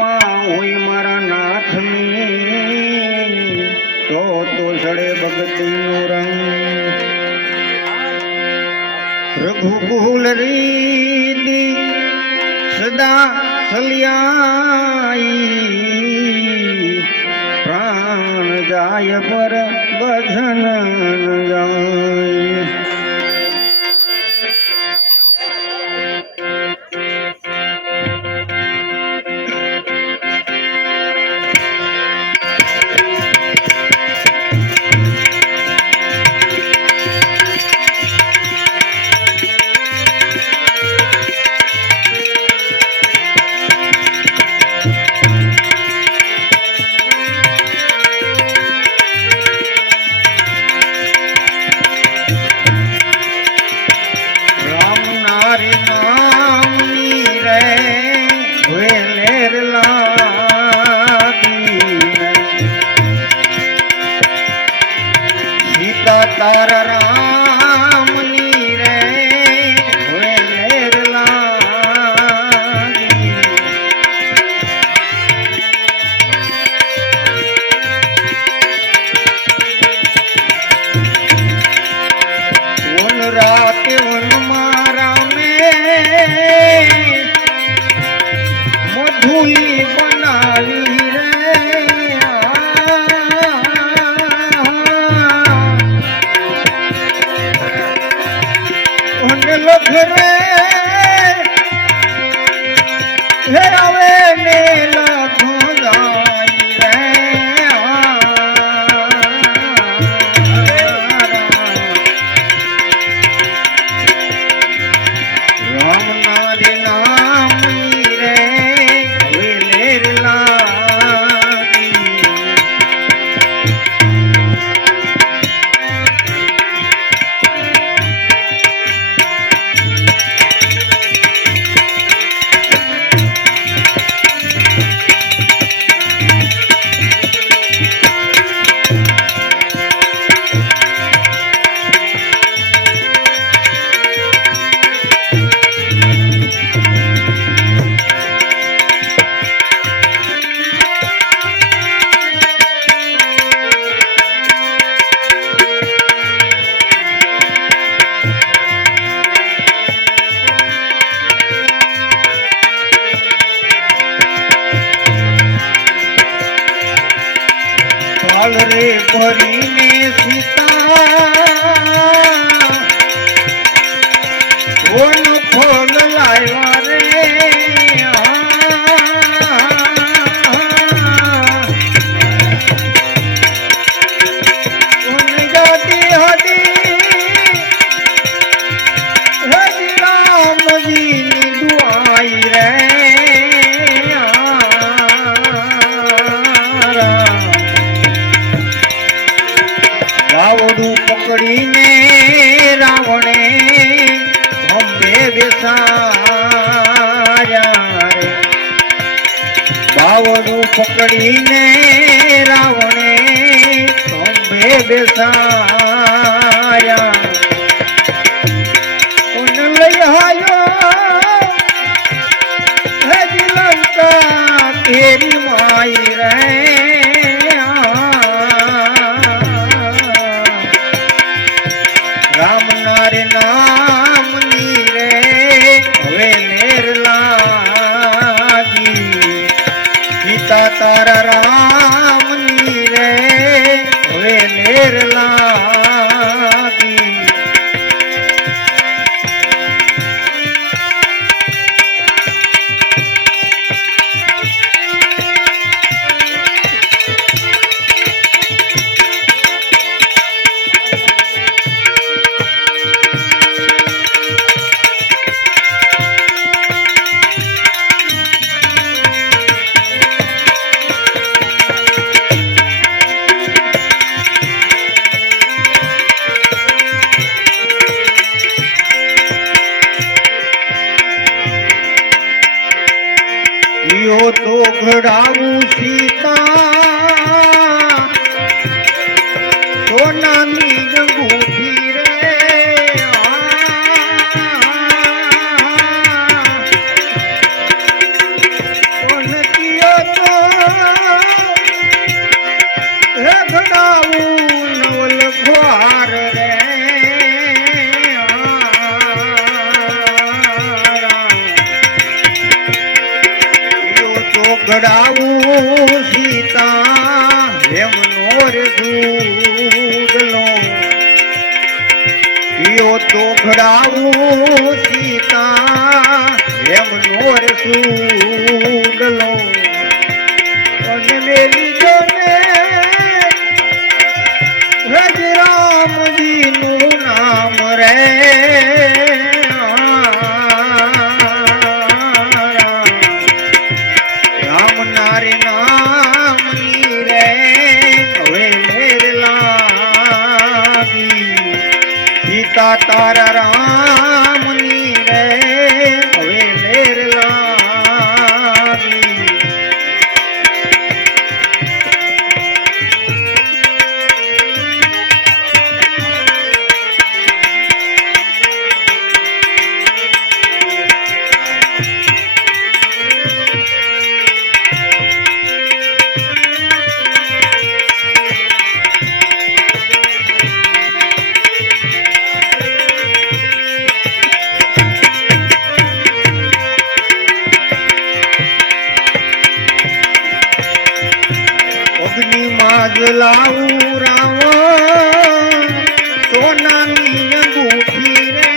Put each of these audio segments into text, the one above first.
કૃપા હોય મારા નાથની તો સડે ભગતીનો રંગ રઘુકુલ રીતિ સદા સલિયાઈ પ્રાણ જાય પર ભજન જાય તારા રામની રે વેલેર લાગી વન રાતે વનમાં રામે મધુલી બનાવી રે લખરે હે આવે ને લખો જાય રે રામ નારી નામની રે વેલેર લાગી રે ભરીને સીતા વન ફળ લાવ્યા રે જાતી હતી રામજીની દુઆઈ રે રાવડું પકડીને રાવણે અંબે બેસાયા રે બાવડું પકડીને રાવણે અંબે બેસાયા ઉન લઈ આવ્યો હે લંકા તેરી માઈ રે રામ નારે નામની રે વેલેર લાગી સીતા તારા રામની રે વેલેર લાગી તો ઘડાવું સીતા સોનાની અંગૂઠી રે સોનકીઓ ઘડાવું સીતા એમનો રે દૂધલો યો તો ઘડાવું સીતા એમનો રે સૂડલો અને મેલી જોને રામજીનું નામ રે રામ નારે નામની રે હવે મેર લાગી સીતા તારા રામની રે હવે મેર લાગી લાવું રાવણ સોનાની અંગૂઠી રે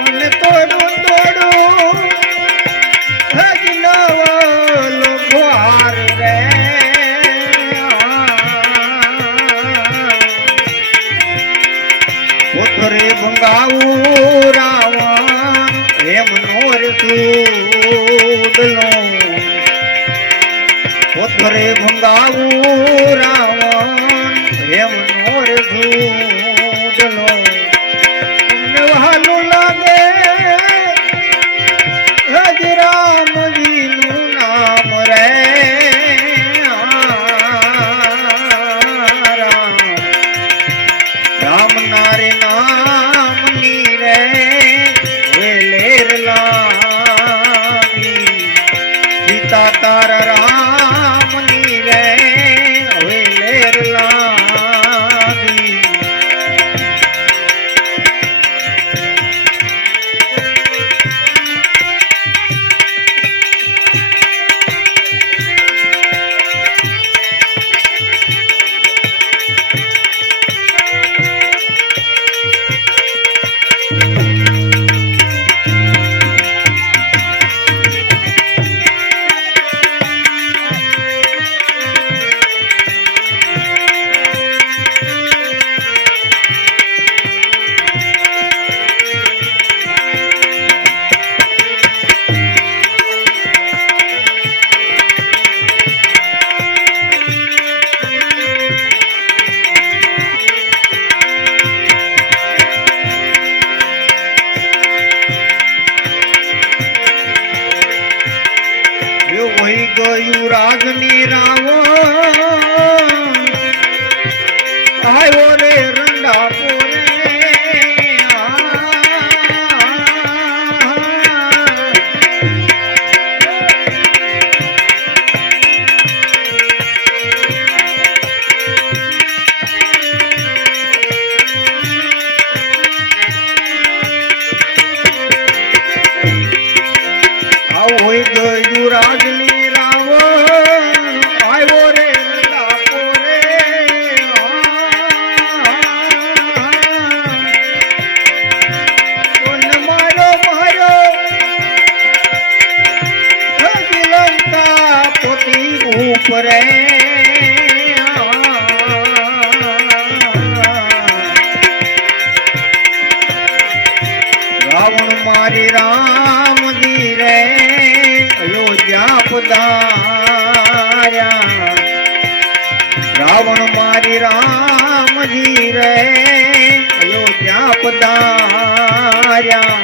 અને તોડું તોડું નવલો ઘોર રે પોથરે ભંગાવું રાવણ એમનો રે સૂડલો પોથરે ભંગાવું રાવણ એમનો રે સૂડલો તમને વહાલું લાગે હજ રામજીનું નામ રે રામ નારે નામની રે વેલેર લાગી સીતા તારા રામની રે વેલેર લાગી વહી ગયું રાજની રાવણ આવ્યો રે રંડાપુરે હોય ગયું રાજની રાવણ આવ્યો રે રંડાપુરે મારો મારો લંકા પોતી ઉપરે રાવણ મારી રામજી રે અયોધ્યા પધાર્યા રાવણ મારી રામજી રે અયોધ્યા પધાર્યા